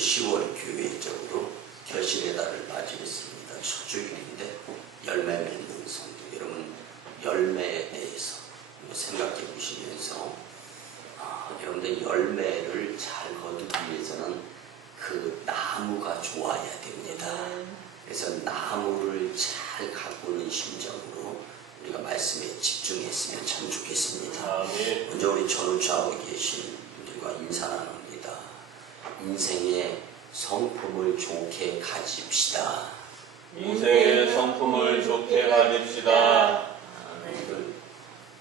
10월 교회적으로 결실의 달을 맞이했습니다. 첫 주일인데 열매 맺는 성도 여러분, 열매에 대해서 생각해 보시면서 여러분들 열매를 잘 거두기 위해서는 그 나무가 좋아야 됩니다. 그래서 나무를 잘 가꾸는 심정으로 우리가 말씀에 집중했으면 참 좋겠습니다. 먼저 우리 전우좌우에 계신 분들과 인사 나눕니다. 인생의 성품을 좋게 가집시다. 인생의 성품을 좋게 가집시다.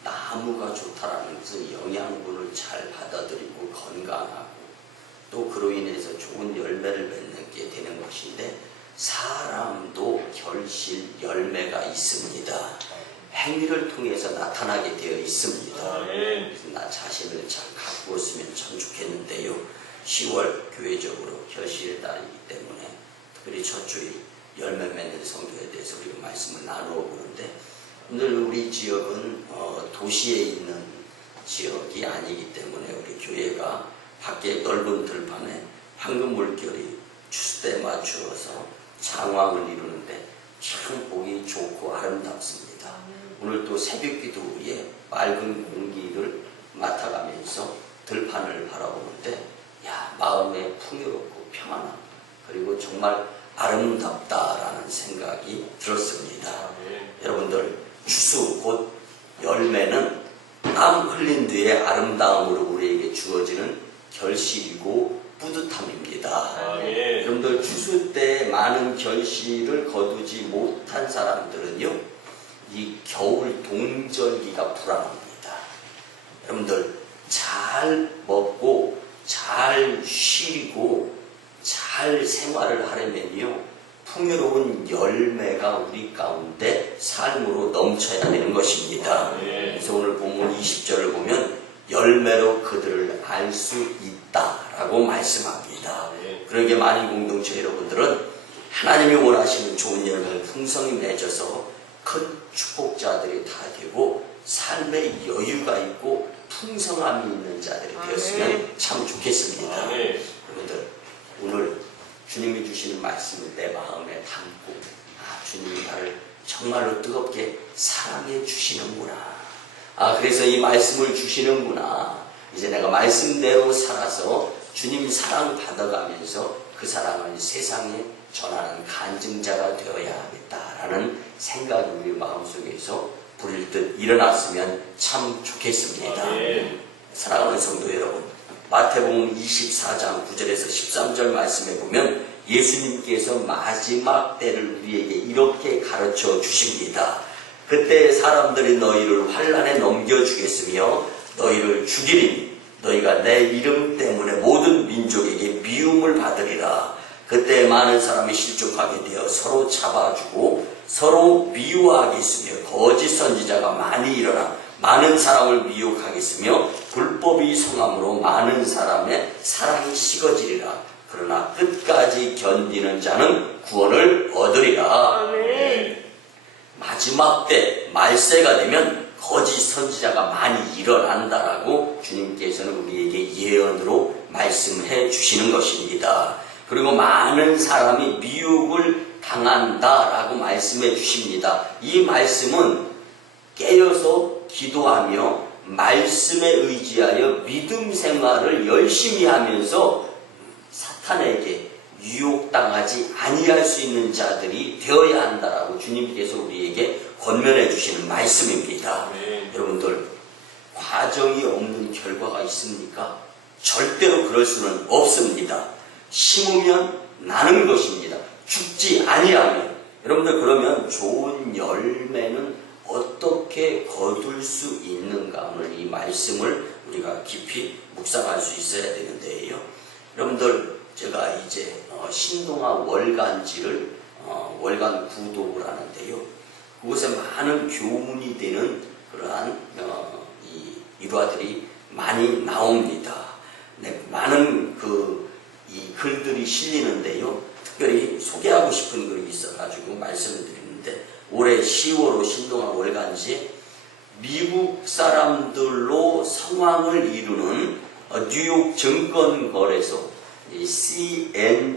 나무가 좋다라는 것은 영양분을 잘 받아들이고 건강하고 또 그로 인해서 좋은 열매를 맺게 되는 것인데, 사람도 결실 열매가 있습니다. 행위를 통해서 나타나게 되어 있습니다. 그래서 나 자신을 잘 가꾸었으면 참 좋겠는데요. 10월 교회적으로 결실의 달이기 때문에 특별히 첫 주일 열매 맺는 성도에 대해서 우리가 말씀을 나누어 보는데, 오늘 우리 지역은 도시에 있는 지역이 아니기 때문에 우리 교회가 밖에 넓은 들판에 황금 물결이 추수 때 맞추어서 장황을 이루는데 참 보기 좋고 아름답습니다. 오늘 또 새벽 기도 후에 맑은 공기를 맡아가면서 들판을 바라보는데 마음에 풍요롭고 평안함, 그리고 정말 아름답다라는 생각이 들었습니다. 여러분들, 추수 곧 열매는 땀 흘린 뒤에 아름다움으로 우리에게 주어지는 결실이고 뿌듯함입니다. 여러분들, 추수 때 많은 결실을 거두지 못한 사람들은요, 이 겨울 동절기가 불안합니다. 여러분들, 잘 먹고 잘 쉬고 잘 생활을 하려면요, 풍요로운 열매가 우리 가운데 삶으로 넘쳐야 되는 것입니다. 그래서 오늘 본문 20절을 보면 열매로 그들을 알 수 있다라고 말씀합니다. 그러기에 많은 공동체 여러분들은 하나님이 원하시는 좋은 열매를 풍성히 맺어서 큰 축복자들이 다 되고 삶의 여유가 있고 풍성함이 있는 자들이 되었으면 참 좋겠습니다. 여러분들, 오늘 주님이 주시는 말씀을 내 마음에 담고 주님이 나를 정말로 뜨겁게 사랑해 주시는구나, 그래서 이 말씀을 주시는구나, 이제 내가 말씀대로 살아서 주님 사랑 받아가면서 그 사랑을 세상에 전하는 간증자가 되어야 하겠다라는 생각이 우리 마음속에서 불일 듯 일어났으면 참 좋겠습니다. 사랑하는 성도 여러분, 마태복음 24장 9절에서 13절 말씀에 보면 예수님께서 마지막 때를 우리에게 이렇게 가르쳐 주십니다. 그때 사람들이 너희를 환난에 넘겨주겠으며 너희를 죽이리니 너희가 내 이름 때문에 모든 민족에게 미움을 받으리라. 그때 많은 사람이 실족하게 되어 서로 잡아주고 서로 미워하겠으며 거짓 선지자가 많이 일어나 많은 사람을 미혹하겠으며 불법이 성함으로 많은 사람의 사랑이 식어지리라. 그러나 끝까지 견디는 자는 구원을 얻으리라. 마지막 때 말세가 되면 거짓 선지자가 많이 일어난다라고 주님께서는 우리에게 예언으로 말씀해 주시는 것입니다. 그리고 많은 사람이 미혹을 당한다라고 말씀해 주십니다. 이 말씀은 깨어서 기도하며 말씀에 의지하여 믿음 생활을 열심히 하면서 사탄에게 유혹당하지 아니할 수 있는 자들이 되어야 한다라고 주님께서 우리에게 권면해 주시는 말씀입니다. 여러분들, 과정이 없는 결과가 있습니까? 절대로 그럴 수는 없습니다. 심으면 나는 것입니다. 죽지 아니하면. 여러분들, 그러면 좋은 열매는 어떻게 거둘 수 있는가? 오늘 이 말씀을 우리가 깊이 묵상할 수 있어야 되는데요. 여러분들, 제가 이제 신동아 월간지를 월간 구독을 하는데요. 그곳에 많은 교훈이 되는 그러한 일화들이 많이 나옵니다. 많은 이 글들이 실리는데요. 특별히 소개하고 싶은 글이 있어가지고 말씀을 드리는데, 올해 10월 신동아 월간지에 미국 사람들로 성황을 이루는 뉴욕 증권거래소 이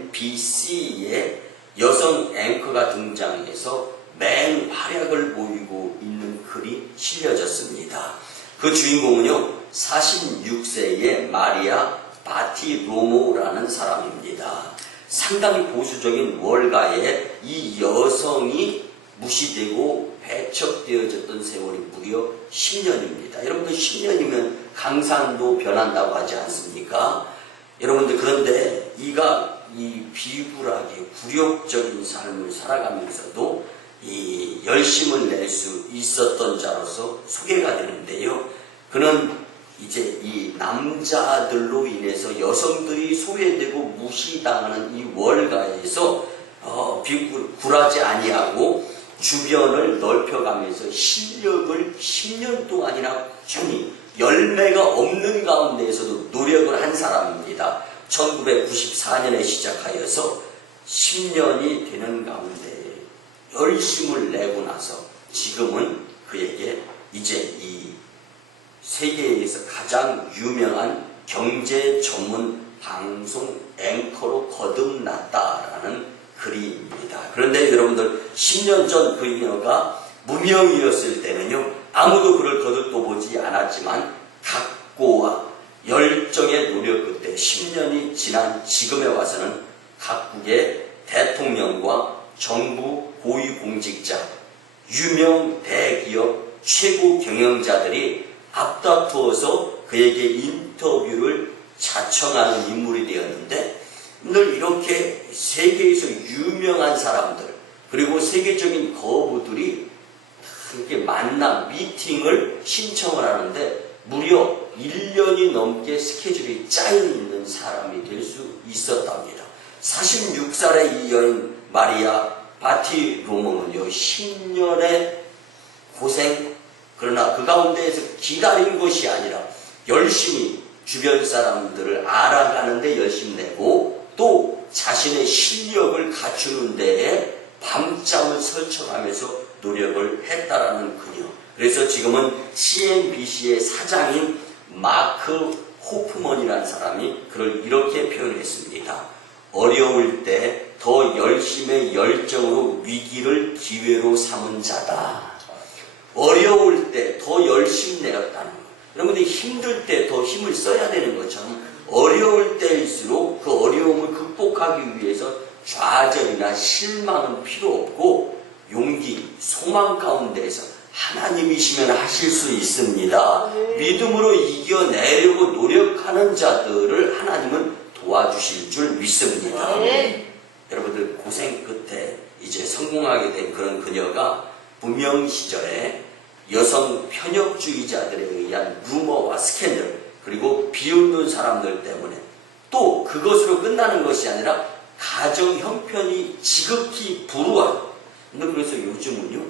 CNBC의 여성 앵커가 등장해서 맹활약을 보이고 있는 글이 실려졌습니다. 그 주인공은요, 46세의 마리아 바티로모라는 사람입니다. 상당히 보수적인 월가에 이 여성이 무시되고 배척되어졌던 세월이 무려 10년입니다. 여러분들 10년이면 강산도 변한다고 하지 않습니까? 여러분들 그런데 이가 이 비굴하게 굴욕적인 삶을 살아가면서도 이 열심을 낼 수 있었던 자로서 소개가 되는데요. 그는 이제 이 남자들로 인해서 여성들이 소외되고 무시당하는 이 월가에서 굴하지 아니하고 주변을 넓혀가면서 실력을 10년 동안이나 꾸준히 열매가 없는 가운데에서도 노력을 한 사람입니다. 1994년에 시작하여서 10년이 되는 가운데 열심을 내고 나서 지금은 그에게 이제 이 세계에서 가장 유명한 경제 전문 방송 앵커로 거듭났다라는 글입니다. 그런데 여러분들 10년 전 그녀가 무명이었을 때는요, 아무도 그를 거들떠보지 않았지만 각고와 열정의 노력 끝에 10년이 지난 지금에 와서는 각국의 대통령과 정부 고위공직자, 유명 대기업 최고 경영자들이 앞다투어서 그에게 인터뷰를 자청하는 인물이 되었는데, 늘 이렇게 세계에서 유명한 사람들 그리고 세계적인 거부들이 이렇게 만나 미팅을 신청을 하는데 무려 1년이 넘게 스케줄이 짜여있는 사람이 될 수 있었답니다. 46살의 이 여인 마리아 바티로모는요, 10년의 고생, 그러나 그 가운데에서 기다린 것이 아니라 열심히 주변 사람들을 알아가는데 열심히 내고 또 자신의 실력을 갖추는 데에 밤잠을 설쳐가면서 노력을 했다라는 그녀. 그래서 지금은 CNBC의 사장인 마크 호프먼이라는 사람이 그를 이렇게 표현했습니다. 어려울 때 더 열심의 열정으로 위기를 기회로 삼은 자다. 어려울 때 더 열심히 내었다는 것. 여러분들 힘들 때 더 힘을 써야 되는 것처럼 어려울 때일수록 그 어려움을 극복하기 위해서 좌절이나 실망은 필요 없고 용기, 소망 가운데에서 하나님이시면 하실 수 있습니다. 믿음으로 이겨내려고 노력하는 자들을 하나님은 도와주실 줄 믿습니다. 여러분들 고생 끝에 이제 성공하게 된 그런 그녀가 무명 시절에 여성 편협주의자들에 의한 루머와 스캔들 그리고 비웃는 사람들 때문에 또 그것으로 끝나는 것이 아니라 가정 형편이 지극히 불우한, 근데 그래서 요즘은요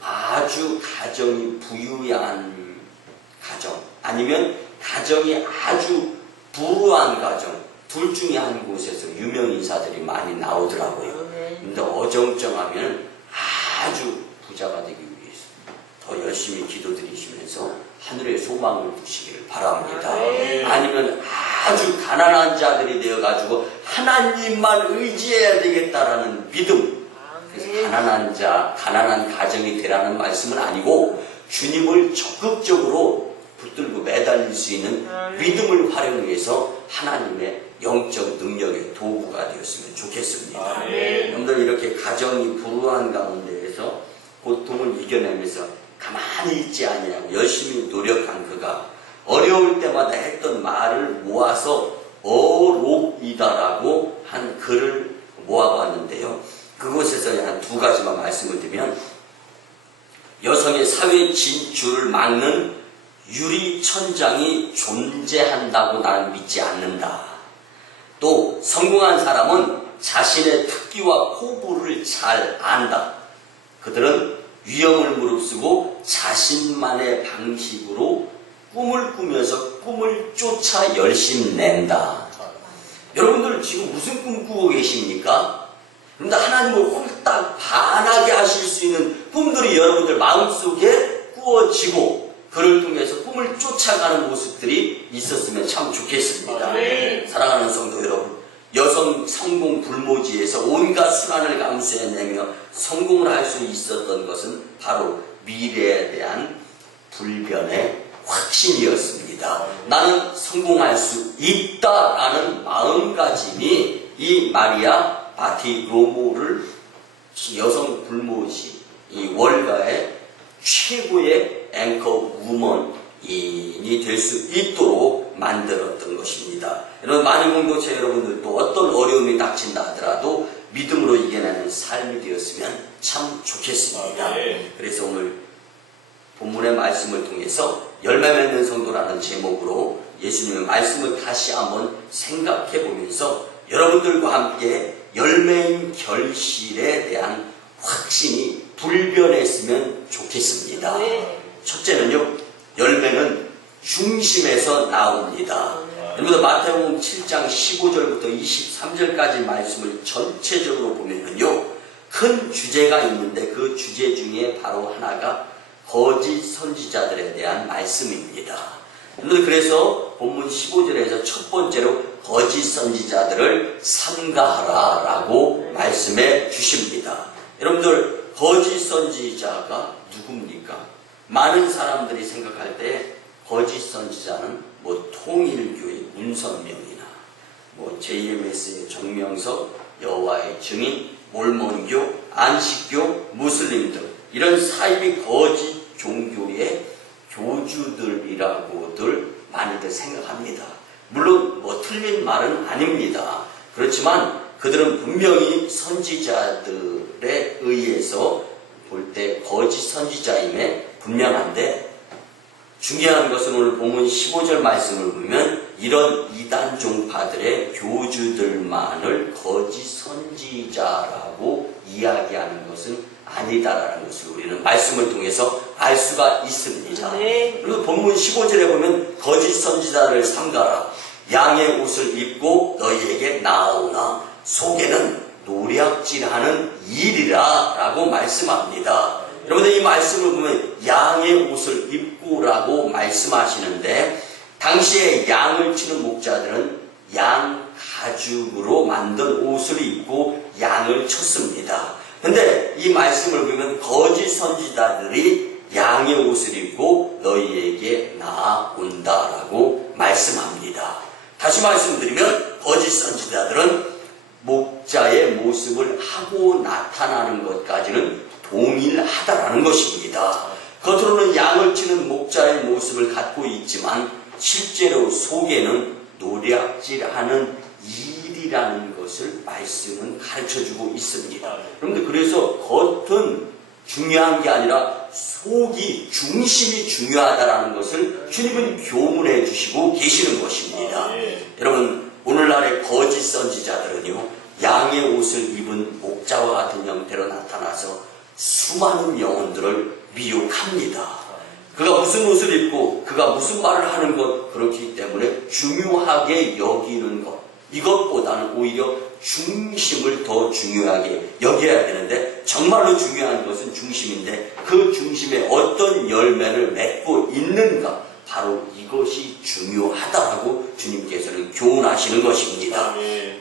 아주 가정이 부유한 가정 아니면 가정이 아주 불우한 가정 둘 중에 한 곳에서 유명 인사들이 많이 나오더라고요. 근데 어정쩡하면 아주 부자가 되기 위해서 더 열심히 기도드리시면서 하늘의 소망을 두시기를 바랍니다. 아니면 아주 가난한 자들이 되어가지고 하나님만 의지해야 되겠다라는 믿음. 그래서 가난한 자, 가난한 가정이 되라는 말씀은 아니고 주님을 적극적으로 붙들고 매달릴 수 있는 믿음을 활용해서 하나님의 영적 능력의 도구가 되었으면 좋겠습니다. 여러분들 이렇게 가정이 불우한 가운데에서 고통을 이겨내면서 가만히 있지 아니하고 열심히 노력한 그가 어려울 때마다 했던 말을 모아서 어록이다라고 한 글을 모아봤는데요. 그곳에서 한 두 가지만 말씀을 드리면, 여성의 사회 진출을 막는 유리천장이 존재한다고 나는 믿지 않는다. 또 성공한 사람은 자신의 특기와 포부를 잘 안다. 그들은 위험을 무릅쓰고 자신만의 방식으로 꿈을 꾸면서 꿈을 쫓아 열심히 낸다. 여러분들 지금 무슨 꿈 꾸고 계십니까? 그런데 하나님을 홀딱 반하게 하실 수 있는 꿈들이 여러분들 마음속에 꾸어지고 그를 통해서 꿈을 쫓아가는 모습들이 있었으면 참 좋겠습니다. 사랑하는 성도 여러분, 여성 성공 불모지에서 온갖 수난을 감수해내며 성공을 할 수 있었던 것은 바로 미래에 대한 불변의 확신이었습니다. 나는 성공할 수 있다라는 마음가짐이 이 마리아 바티로모를 여성 불모지 이 월가의 최고의 앵커 우먼이 될 수 있도록 만들었던 것입니다. 여러분, 많은 공동체 여러분들도 어떤 어려움이 닥친다 하더라도 믿음으로 이겨내는 삶이 되었으면 참 좋겠습니다. 그래서 오늘 본문의 말씀을 통해서 열매 맺는 성도라는 제목으로 예수님의 말씀을 다시 한번 생각해 보면서 여러분들과 함께 열매인 결실에 대한 확신이 불변했으면 좋겠습니다. 첫째는요, 열매는 중심에서 나옵니다. 여러분들 마태복음 7장 15절부터 23절까지 말씀을 전체적으로 보면은요, 큰 주제가 있는데 그 주제 중에 바로 하나가 거짓 선지자들에 대한 말씀입니다. 여러분들 그래서 본문 15절에서 첫 번째로 거짓 선지자들을 삼가하라 라고 말씀해 주십니다. 여러분들 거짓 선지자가 누굽니까? 많은 사람들이 생각할 때 거짓 선지자는 뭐 통일교의 문선명이나 뭐 JMS의 정명석, 여호와의 증인, 몰몬교, 안식교, 무슬림 등 이런 사이비 거짓 종교의 교주들이라고들 많이들 생각합니다. 물론 뭐 틀린 말은 아닙니다. 그렇지만 그들은 분명히 선지자들에 의해서 볼 때 거짓 선지자임에 분명한데, 중요한 것은 오늘 본문 15절 말씀을 보면 이런 이단 종파들의 교주들만을 거짓 선지자라고 이야기하는 것은 아니다라는 것을 우리는 말씀을 통해서 알 수가 있습니다. 그리고 본문 15절에 보면 거짓 선지자를 삼가라. 양의 옷을 입고 너희에게 나아오나 속에는 노략질하는 일이라 라고 말씀합니다. 여러분들 이 말씀을 보면 양의 옷을 입고라고 말씀하시는데, 당시에 양을 치는 목자들은 양 가죽으로 만든 옷을 입고 양을 쳤습니다. 근데 이 말씀을 보면 거짓 선지자들이 양의 옷을 입고 너희에게 나아온다라고 말씀합니다. 다시 말씀드리면 거짓 선지자들은 목자의 모습을 하고 나타나는 것까지는 동일하다라는 것입니다. 겉으로는 양을 치는 목자의 모습을 갖고 있지만 실제로 속에는 노략질하는 일이라는 것을 말씀은 가르쳐주고 있습니다. 그런데 그래서 겉은 중요한 게 아니라 속이, 중심이 중요하다라는 것을 주님은 교문해 주시고 계시는 것입니다. 여러분, 오늘날의 거짓 선지자들은요, 양의 옷을 입은 목자와 같은 형태로 나타나서 수많은 영혼들을 미혹합니다. 그가 무슨 옷을 입고 그가 무슨 말을 하는 것, 그렇기 때문에 중요하게 여기는 것, 이것보다는 오히려 중심을 더 중요하게 여겨야 되는데, 정말로 중요한 것은 중심인데 그 중심에 어떤 열매를 맺고 있는가, 바로 이것이 중요하다고 주님께서는 교훈하시는 것입니다.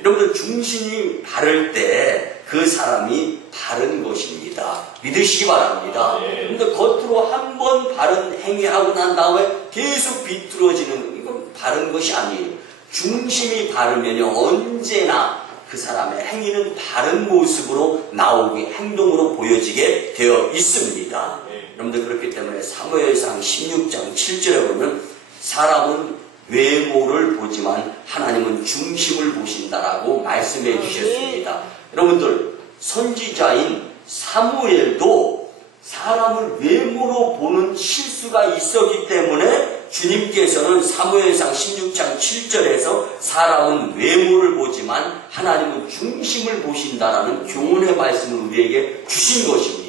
여러분들, 중심이 바를 때 그 사람이 바른 것입니다. 믿으시기 바랍니다. 그런데 겉으로 한번 바른 행위하고 난 다음에 계속 비뚤어지는, 이건 바른 것이 아니에요. 중심이 바르면요, 언제나 그 사람의 행위는 바른 모습으로 나오게, 행동으로 보여지게 되어 있습니다. 여러분들, 그렇기 때문에 사무엘상 16장 7절에 보면 사람은 외모를 보지만 하나님은 중심을 보신다라고 말씀해 주셨습니다. 여러분들, 선지자인 사무엘도 사람을 외모로 보는 실수가 있었기 때문에 주님께서는 사무엘상 16장 7절에서 사람은 외모를 보지만 하나님은 중심을 보신다라는 교훈의 말씀을 우리에게 주신 것입니다.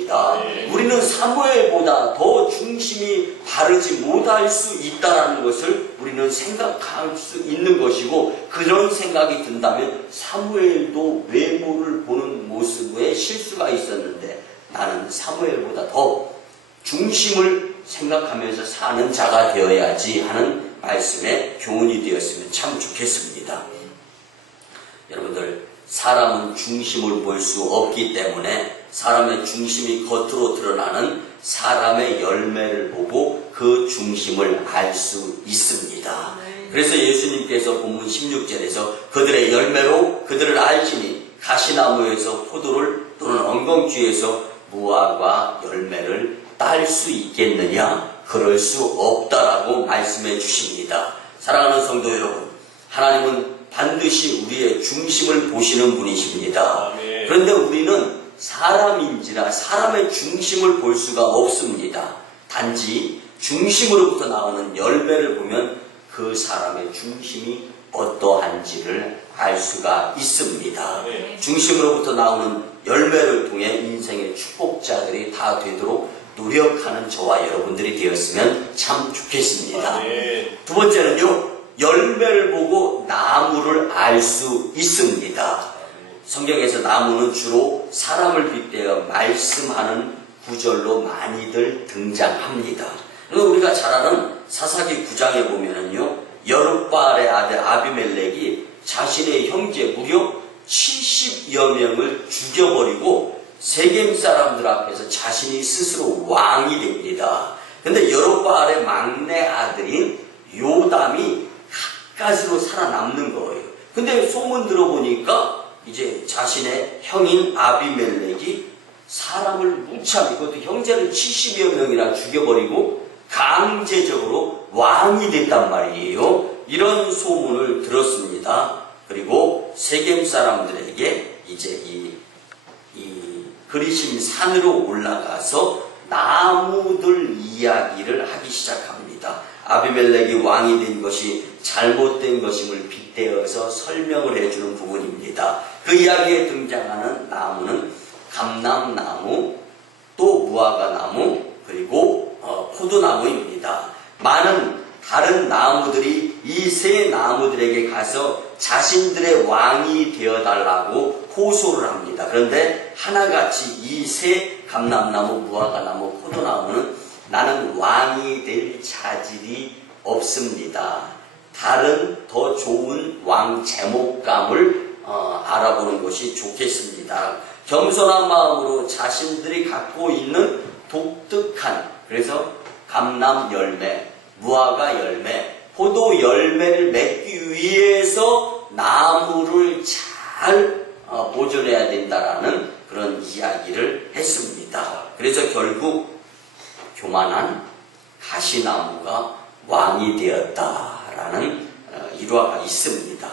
우리는 사무엘보다 더 중심이 바르지 못할 수 있다는 것을 우리는 생각할 수 있는 것이고, 그런 생각이 든다면 사무엘도 외모를 보는 모습에 실수가 있었는데 나는 사무엘보다 더 중심을 생각하면서 사는 자가 되어야지 하는 말씀의 교훈이 되었으면 참 좋겠습니다. 여러분들, 사람은 중심을 볼 수 없기 때문에 사람의 중심이 겉으로 드러나는 사람의 열매를 보고 그 중심을 알 수 있습니다. 그래서 예수님께서 본문 16절에서 그들의 열매로 그들을 알지니 가시나무에서 포도를 또는 엉겅퀴에서 무화과 열매를 딸 수 있겠느냐? 그럴 수 없다라고 말씀해 주십니다. 사랑하는 성도 여러분, 하나님은 반드시 우리의 중심을 보시는 분이십니다. 아멘. 그런데 우리는 사람인지라 사람의 중심을 볼 수가 없습니다. 단지 중심으로부터 나오는 열매를 보면 그 사람의 중심이 어떠한지를 알 수가 있습니다. 네. 중심으로부터 나오는 열매를 통해 인생의 축복자들이 다 되도록 노력하는 저와 여러분들이 되었으면 참 좋겠습니다. 아멘. 두 번째는요, 열매를 보고 나무를 알 수 있습니다. 성경에서 나무는 주로 사람을 빗대어 말씀하는 구절로 많이들 등장합니다. 우리가 잘 아는 사사기 9장에 보면은요, 여룻바알의 아들 아비멜렉이 자신의 형제 무려 70여 명을 죽여버리고 세겜 사람들 앞에서 자신이 스스로 왕이 됩니다. 근데 여룻바알의 막내 아들인 요담이 가까스로 살아남는 거예요. 근데 소문 들어보니까 이제 자신의 형인 아비멜렉이 사람을 무참히, 그것도 형제를 70여 명이나 죽여버리고 강제적으로 왕이 됐단 말이에요. 이런 소문을 들었습니다. 그리고 세겜 사람들에게 이제 이 그리심 산으로 올라가서 나무들 이야기를 하기 시작합니다. 아비멜렉이 왕이 된 것이 잘못된 것임을 빗대어서 설명을 해주는 부분입니다. 그 이야기에 등장하는 나무는 감람나무, 또 무화과나무, 그리고 포도나무입니다. 많은 다른 나무들이 이 세 나무들에게 가서 자신들의 왕이 되어달라고 호소를 합니다. 그런데 하나같이 이 세 감람나무, 무화과나무, 포도나무는 나는 왕이 될 자질이 없습니다. 다른 더 좋은 왕 제목감을 알아보는 것이 좋겠습니다. 겸손한 마음으로 자신들이 갖고 있는 독특한, 그래서 감람 열매, 무화과 열매, 포도 열매를 맺기 위해서 나무를 잘 보존해야 된다라는 그런 이야기를 했습니다. 그래서 결국 교만한 가시나무가 왕이 되었다라는 일화가 있습니다.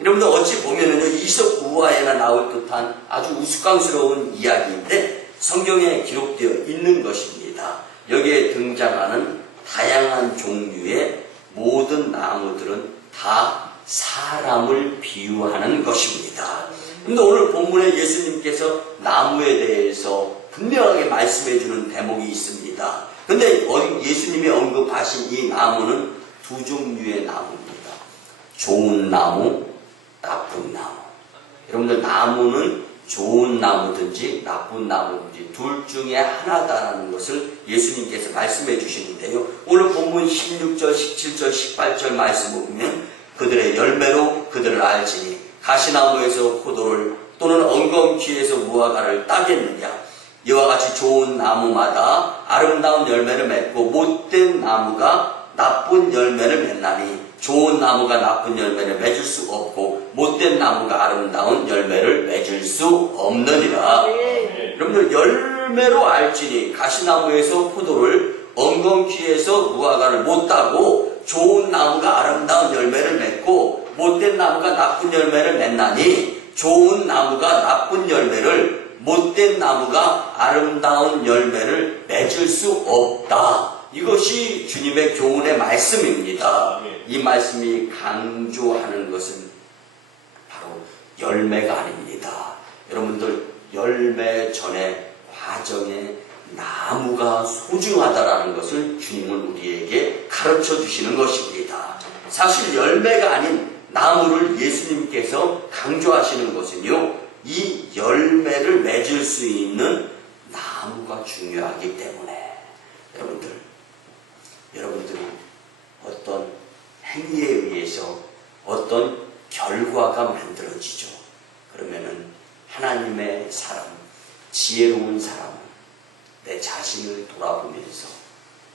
여러분들 어찌 보면은요, 이석 우화에나 나올 듯한 아주 우스꽝스러운 이야기인데 성경에 기록되어 있는 것입니다. 여기에 등장하는 다양한 종류의 모든 나무들은 다 사람을 비유하는 것입니다. 근데 오늘 본문에 예수님께서 나무에 대해서 분명하게 말씀해 주는 대목이 있습니다. 근데 예수님이 언급하신 이 나무는 두 종류의 나무입니다. 좋은 나무, 나쁜 나무. 여러분들, 나무는 좋은 나무든지 나쁜 나무든지 둘 중에 하나다라는 것을 예수님께서 말씀해 주시는데요. 오늘 본문 16절, 17절, 18절 말씀을 보면 그들의 열매로 그들을 알지니 가시나무에서 포도를 또는 엉겅퀴에서 무화과를 따겠느냐. 이와 같이 좋은 나무마다 아름다운 열매를 맺고 못된 나무가 나쁜 열매를 맺나니 좋은 나무가 나쁜 열매를 맺을 수 없고 못된 나무가 아름다운 열매를 맺을 수 없느니라. 여러분들, 열매로 알지니 가시나무에서 포도를 엉겅퀴에서 무화과를 못 따고 좋은 나무가 아름다운 열매를 맺고 못된 나무가 나쁜 열매를 맺나니 좋은 나무가 나쁜 열매를 못된 나무가 아름다운 열매를 맺을 수 없다. 이것이 주님의 교훈의 말씀입니다. 이 말씀이 강조하는 것은 바로 열매가 아닙니다. 여러분들, 열매 전에 과정에 나무가 소중하다라는 것을 주님은 우리에게 가르쳐 주시는 것입니다. 사실 열매가 아닌 나무를 예수님께서 강조하시는 것은요, 이 열매를 맺을 수 있는 나무가 중요하기 때문에 여러분들은 어떤 행위에 의해서, 어떤 결과가 만들어지죠. 그러면은 하나님의 사람, 지혜로운 사람은 내 자신을 돌아보면서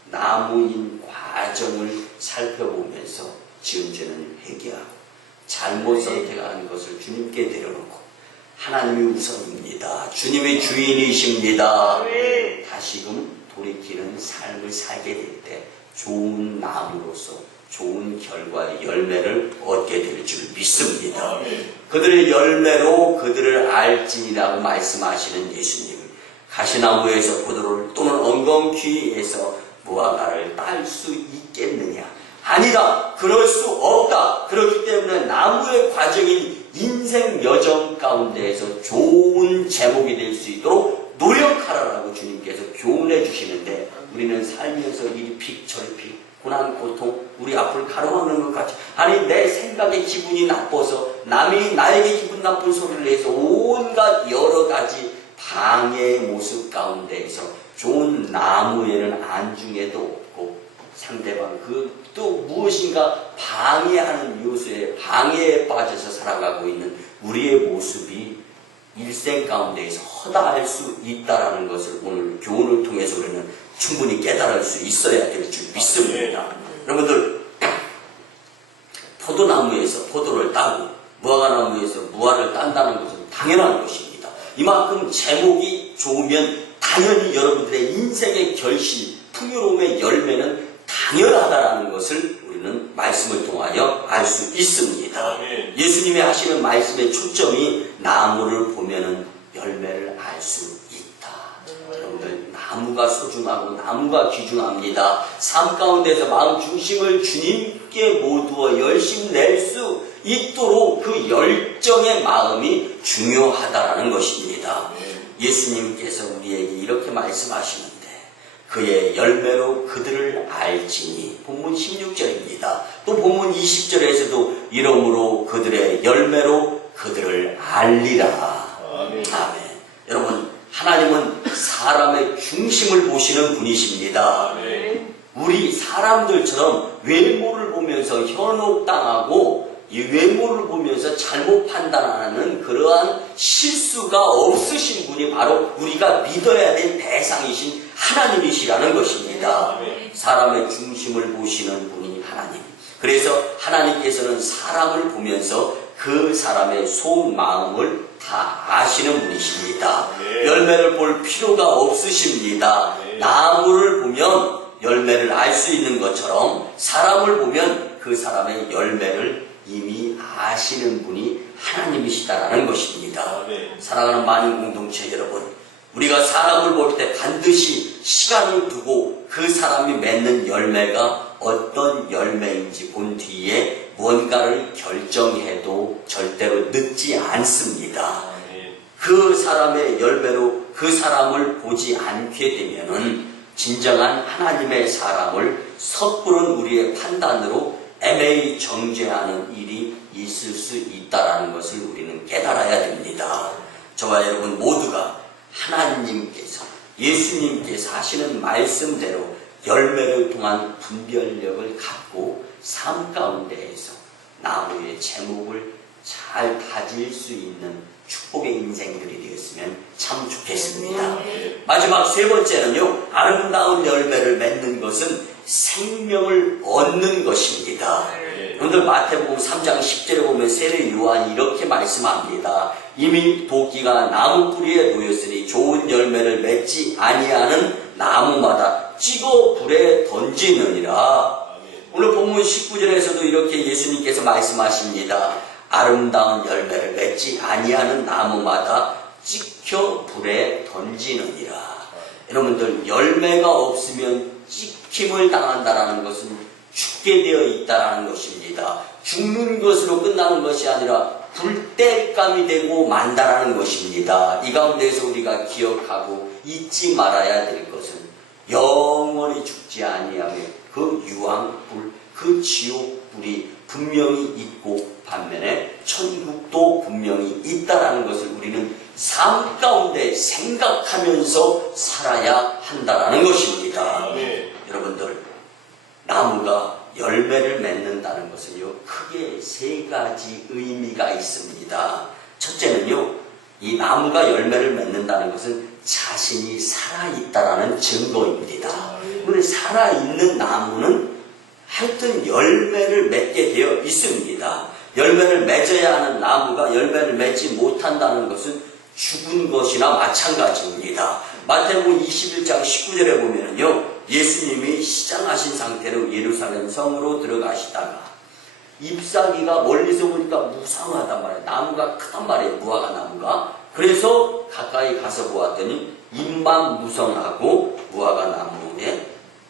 나무인 과정을 살펴보면서 지은 죄는 회개하고 잘못 선택한 것을 주님께 내려놓고 하나님이 우선입니다. 주님이 주인이십니다. 다시금 돌이키는 삶을 살게 될 때 좋은 나무로서 좋은 결과의 열매를 얻게 될 줄 믿습니다. 그들의 열매로 그들을 알지니라고 말씀하시는 예수님, 가시나무에서 포도를 또는 엉겅퀴에서 무화과를 딸 수 있겠느냐? 아니다. 그럴 수 없다. 그렇기 때문에 나무의 과정인 인생 여정 가운데에서 좋은 제목이 될 수 있도록 노력하라라고 주님께서 교훈해 주시는데, 우리는 살면서 이리 픽 저리 픽, 고난 고통, 우리 앞을 가로막는 것 같이, 아니 내 생각에 기분이 나빠서 남이 나에게 기분 나쁜 소리를 해서 온갖 여러 가지 방해의 모습 가운데에서 좋은 나무에는 안중에도 없고 상대방 그 또 무엇인가 방해하는 요소에 방해에 빠져서 살아가고 있는 우리의 모습이 일생 가운데에서 허다할 수 있다는 것을 오늘 교훈을 통해서 우리는 충분히 깨달을 수 있어야 될 줄 믿습니다. 여러분들, 포도나무에서 포도를 따고 무화과나무에서 무화를 딴다는 것은 당연한 것입니다. 이만큼 제목이 좋으면 당연히 여러분들의 인생의 결실, 풍요로움의 열매는 당연하다라는 것을 우리는 말씀을 통하여 알 수 있습니다. 예수님이 하시는 말씀의 초점이 나무를 보면은 열매를 알 수 있다. 여러분들, 나무가 소중하고 나무가 귀중합니다. 삶 가운데서 마음 중심을 주님께 모두어 열심 낼 수 있도록 그 열정의 마음이 중요하다라는 것입니다. 예수님께서 우리에게 이렇게 말씀하시는데, 그의 열매로 그들을 알지니, 본문 16절입니다. 또 본문 20절에서도 이러므로 그들의 열매로 그들을 알리라. 아멘. 여러분, 하나님은 사람의 중심을 보시는 분이십니다. 아멘. 우리 사람들처럼 외모를 보면서 현혹당하고 이 외모를 보면서 잘못 판단하는 그러한 실수가 없으신 분이 바로 우리가 믿어야 될 대상이신 하나님이시라는 것입니다. 사람의 중심을 보시는 분이 하나님. 그래서 하나님께서는 사람을 보면서 그 사람의 속마음을 다 아시는 분이십니다. 열매를 볼 필요가 없으십니다. 나무를 보면 열매를 알 수 있는 것처럼 사람을 보면 그 사람의 열매를 이미 아시는 분이 하나님이시다라는 것입니다. 사랑하는 많은 공동체 여러분, 우리가 사람을 볼 때 반드시 시간을 두고 그 사람이 맺는 열매가 어떤 열매인지 본 뒤에 뭔가를 결정해도 절대로 늦지 않습니다. 그 사람의 열매로 그 사람을 보지 않게 되면은 진정한 하나님의 사람을 섣부른 우리의 판단으로 애매히 정죄하는 일이 있을 수 있다는 것을 우리는 깨달아야 됩니다. 저와 여러분 모두가 하나님께서, 예수님께서 하시는 말씀대로 열매를 통한 분별력을 갖고 삶 가운데에서 나무의 제목을 잘 다질 수 있는 축복의 인생들이 되었으면 참 좋겠습니다. 마지막 세 번째는요, 아름다운 열매를 맺는 것은 생명을 얻는 것입니다. 오늘 마태복음 3장 10절에 보면 세례 요한이 이렇게 말씀합니다. 이미 도끼가 나무 뿌리에 놓였으니 좋은 열매를 맺지 아니하는 나무마다 찍어 불에 던지느니라. 오늘 본문 19절에서도 이렇게 예수님께서 말씀하십니다. 아름다운 열매를 맺지 아니하는 나무마다 찍혀 불에 던지느니라. 여러분들, 열매가 없으면 찍힘을 당한다는 것은 죽게 되어 있다는 것입니다. 죽는 것으로 끝나는 것이 아니라 불땔감이 되고 만다라는 것입니다. 이 가운데서 우리가 기억하고 잊지 말아야 될 것은 영원히 죽지 아니하며 그 유황불, 그 지옥불이 분명히 있고 반면에 천국도 분명히 있다라는 것을 우리는 삶 가운데 생각하면서 살아야 한다라는 것입니다. 여러분들, 나무가 열매를 맺는다 맺는다는 것은요, 크게 세 가지 의미가 있습니다. 첫째는요, 이 나무가 열매를 맺는다는 것은 자신이 살아있다라는 증거입니다. 그런데 살아있는 나무는 하여튼 열매를 맺게 되어 있습니다. 열매를 맺어야 하는 나무가 열매를 맺지 못한다는 것은 죽은 것이나 마찬가지입니다. 마태복음 21장 19절에 보면은요, 예수님이 시장하신 상태로 예루살렘 성으로 들어가시다가 잎사귀가 멀리서 보니까 무성하단 말이에요. 나무가 크단 말이에요. 무화과 나무가. 그래서 가까이 가서 보았더니 잎만 무성하고 무화과 나무에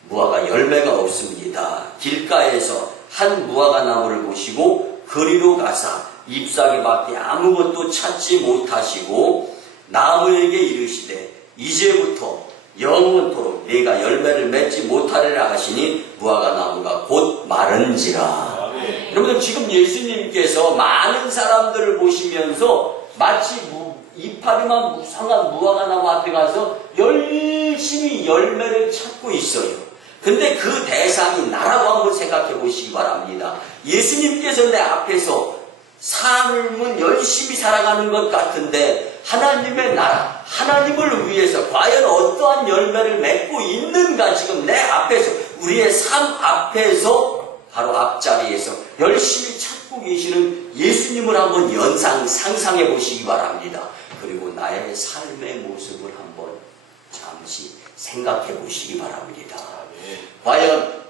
무화과 열매가 없습니다. 길가에서 한 무화과 나무를 보시고 거리로 가사 잎사귀밖에 아무것도 찾지 못하시고 나무에게 이르시되 이제부터 영원토록 네가 열매를 맺지 못하리라 하시니 무화과 나무가 곧 마른지라. 여러분들 지금 예수님께서 많은 사람들을 보시면서 마치 이파리만 무성한 무화과 나무 앞에 가서 열심히 열매를 찾고 있어요. 근데 그 대상이 나라고 한번 생각해 보시기 바랍니다. 예수님께서 내 앞에서 삶은 열심히 살아가는 것 같은데 하나님의 나라, 하나님을 위해서 과연 어떠한 열매를 맺고 있는가 지금 내 앞에서, 우리의 삶 앞에서 바로 앞자리에서 열심히 찾고 계시는 예수님을 한번 상상해 보시기 바랍니다. 그리고 나의 삶의 모습을 한번 잠시 생각해 보시기 바랍니다. 과연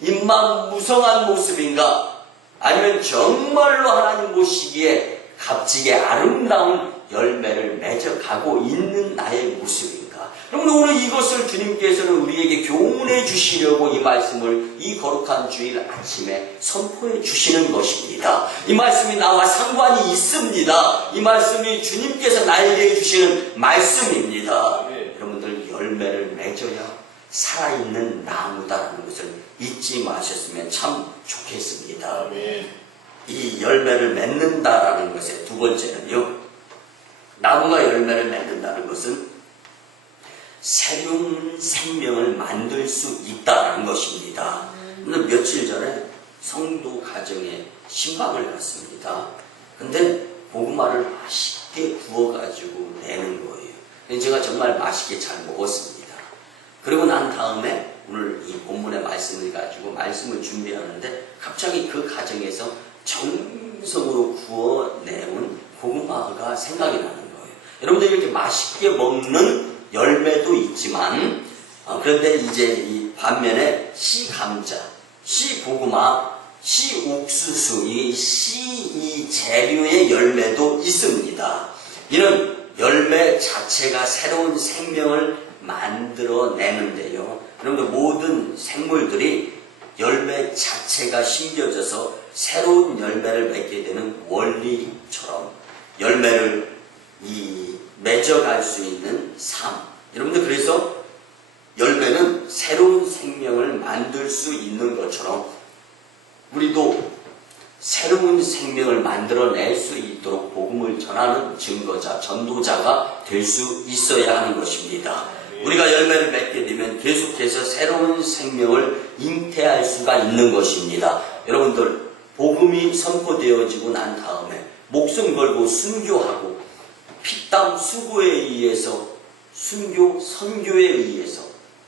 잎만 무성한 모습인가? 아니면 정말로 하나님 보시기에 값지게 아름다운 열매를 맺어가고 있는 나의 모습인가? 여러분, 오늘 이것을 주님께서는 우리에게 교훈해 주시려고 이 말씀을 이 거룩한 주일 아침에 선포해 주시는 것입니다. 이 말씀이 나와 상관이 있습니다. 이 말씀이 주님께서 나에게 주시는 말씀입니다. 여러분들 열매를 맺어야 살아있는 나무다라는 것을 잊지 마셨으면 참 좋겠습니다. 이 열매를 맺는다라는 것의 두 번째는요, 나무가 열매를 맺는다는 것은 새로운 생명을 만들 수 있다는 것입니다. 근데 며칠 전에 성도 가정에 신방을 갔습니다. 근데 고구마를 맛있게 구워가지고 내는 거예요. 제가 정말 맛있게 잘 먹었습니다. 그리고 난 다음에 오늘 이 본문의 말씀을 가지고 말씀을 준비하는데 갑자기 그 가정에서 정성으로 구워내온 고구마가 생각이 나는 거예요. 여러분들 이렇게 맛있게 먹는 열매도 있지만 그런데 이제 이 반면에 씨 감자, 씨 고구마, 씨 옥수수, 이 재료의 열매도 있습니다. 이는 열매 자체가 새로운 생명을 만들어내는데요. 여러분들 모든 생물들이 열매 자체가 심겨져서 새로운 열매를 맺게 되는 원리처럼 열매를 맺어갈 수 있는 삶. 여러분들 그래서 열매는 새로운 생명을 만들 수 있는 것처럼 우리도 새로운 생명을 만들어낼 수 있도록 복음을 전하는 증거자, 전도자가 될 수 있어야 하는 것입니다. 우리가 열매를 맺게 되면 계속해서 새로운 생명을 잉태할 수가 있는 것입니다. 여러분들 복음이 선포되어지고 난 다음에 목숨 걸고 순교하고 피땀 수고에 의해서 선교에 의해서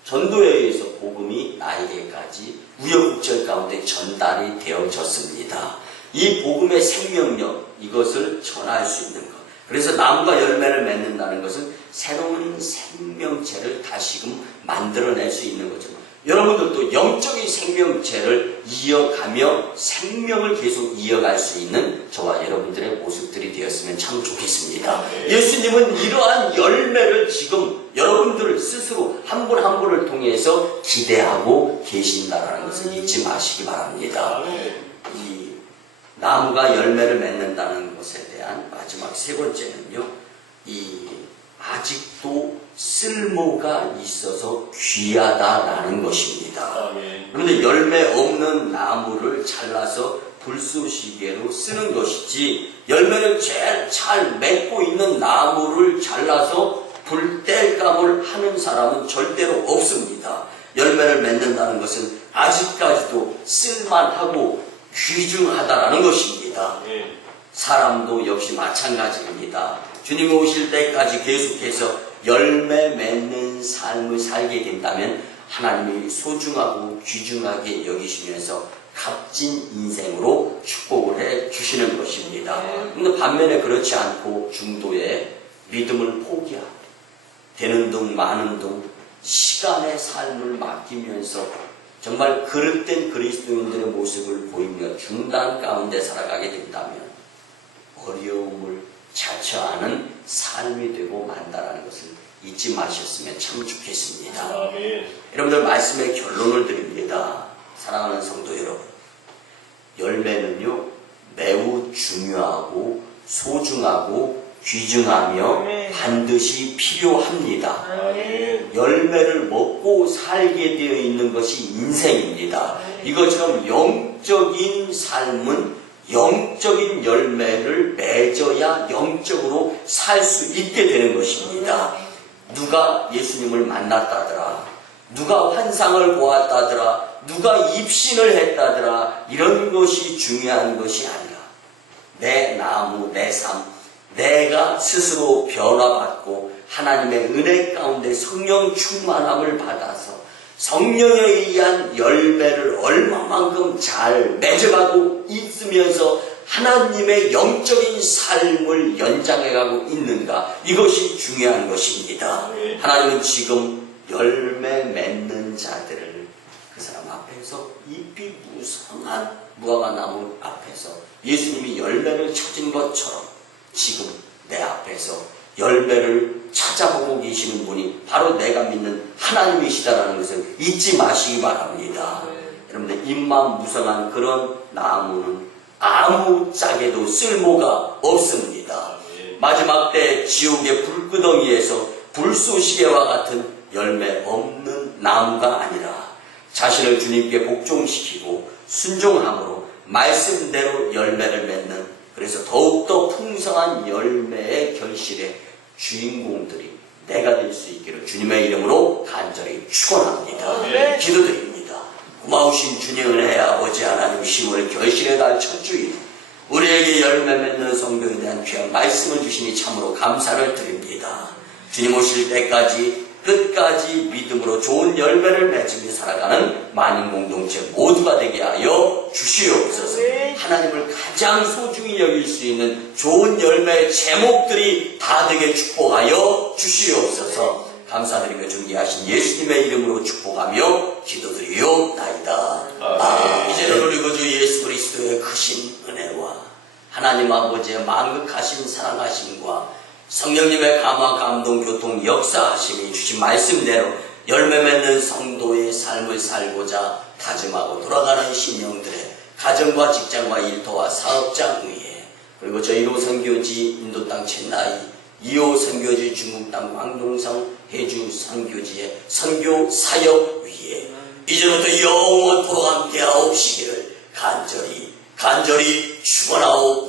전도에 의해서 복음이 나에게까지 우여곡절 가운데 전달이 되어졌습니다. 이 복음의 생명력, 이것을 전할 수 있는 것. 그래서 나무가 열매를 맺는다는 것은 새로운 생명체를 다시금 만들어낼 수 있는 거죠. 여러분들도 영적인 생명체를 이어가며 생명을 계속 이어갈 수 있는 저와 여러분들의 모습들이 되었으면 참 좋겠습니다. 예수님은 이러한 열매를 지금 여러분들을 스스로 한 분 한 분을 통해서 기대하고 계신다는 것을 잊지 마시기 바랍니다. 이 나무가 열매를 맺는다는 것에 대한 마지막 세 번째는요, 아직도 쓸모가 있어서 귀하다라는 것입니다. 그런데 열매 없는 나무를 잘라서 불쏘시개로 쓰는 것이지, 열매를 제일 잘 맺고 있는 나무를 잘라서 불뗄감을 하는 사람은 절대로 없습니다. 열매를 맺는다는 것은 아직까지도 쓸만하고 귀중하다라는 것입니다. 아멘. 사람도 역시 마찬가지입니다. 주님 오실 때까지 계속해서 열매 맺는 삶을 살게 된다면 하나님이 소중하고 귀중하게 여기시면서 값진 인생으로 축복을 해 주시는 것입니다. 그런데 반면에 그렇지 않고 중도에 믿음을 포기하고 되는 둥 마는 둥 시간의 삶을 맡기면서 정말 그릇된 그리스도인들의 모습을 보이며 중단 가운데 살아가게 된다면 어려움을 자처하는 삶이 되고 만다라는 것을 잊지 마셨으면 참 좋겠습니다. 아멘. 여러분들 말씀의 결론을 드립니다. 사랑하는 성도 여러분, 열매는요 매우 중요하고 소중하고 귀중하며 반드시 필요합니다. 아멘. 열매를 먹고 살게 되어 있는 것이 인생입니다. 이것처럼 영적인 삶은 영적인 열매를 맺어야 영적으로 살 수 있게 되는 것입니다. 누가 예수님을 만났다더라, 누가 환상을 보았다더라, 누가 입신을 했다더라, 이런 것이 중요한 것이 아니라 내 나무, 내 삶, 내가 스스로 변화받고 하나님의 은혜 가운데 성령 충만함을 받아서 성령에 의한 열매를 얼마만큼 잘 맺어가고 있으면서 하나님의 영적인 삶을 연장해가고 있는가, 이것이 중요한 것입니다. 하나님은 지금 열매 맺는 자들을 그 사람 앞에서 잎이 무성한 무화과나무 앞에서 예수님이 열매를 찾은 것처럼 지금 내 앞에서 열매를 찾아보고 계시는 분이 바로 내가 믿는 하나님이시다라는 것을 잊지 마시기 바랍니다. 여러분들 잎만 무성한 그런 나무는 아무 짝에도 쓸모가 없습니다. 마지막 때 지옥의 불구덩이에서 불쏘시개와 같은 열매 없는 나무가 아니라 자신을 주님께 복종시키고 순종함으로 말씀대로 열매를 맺는, 그래서 더욱더 풍성한 열매의 결실의 주인공들이 내가 될 수 있기를 주님의 이름으로 간절히 축원합니다. 네. 기도드립니다. 고마우신 주님의 은혜 아버지 하나님, 10월 결실의 달 첫 주일 우리에게 열매 맺는 성도에 대한 귀한 말씀을 주시니 참으로 감사를 드립니다. 주님 오실 때까지 끝까지 믿음으로 좋은 열매를 맺으며 살아가는 만인 공동체 모두가 되게 하여 주시옵소서. 하나님을 가장 소중히 여길 수 있는 좋은 열매의 제목들이 다 되게 축복하여 주시옵소서. 감사드리며 존귀하신 예수님의 이름으로 축복하며 기도드리옵나이다. 아멘. 이제는 우리 구주 예수 그리스도의 크신 은혜와 하나님 아버지의 만극하신 사랑하심과 성령님의 감화, 감동, 교통, 역사하심이 주신 말씀대로 열매 맺는 성도의 삶을 살고자 다짐하고 돌아가는 신령들의 가정과 직장과 일터와 사업장 위에, 그리고 저희 1호 선교지 인도 땅 첸나이, 2호 선교지 중국 땅 광동성 해주 선교지의 선교 사역 위에 이제부터 영원토록 함께하옵시기를 간절히 축원하옵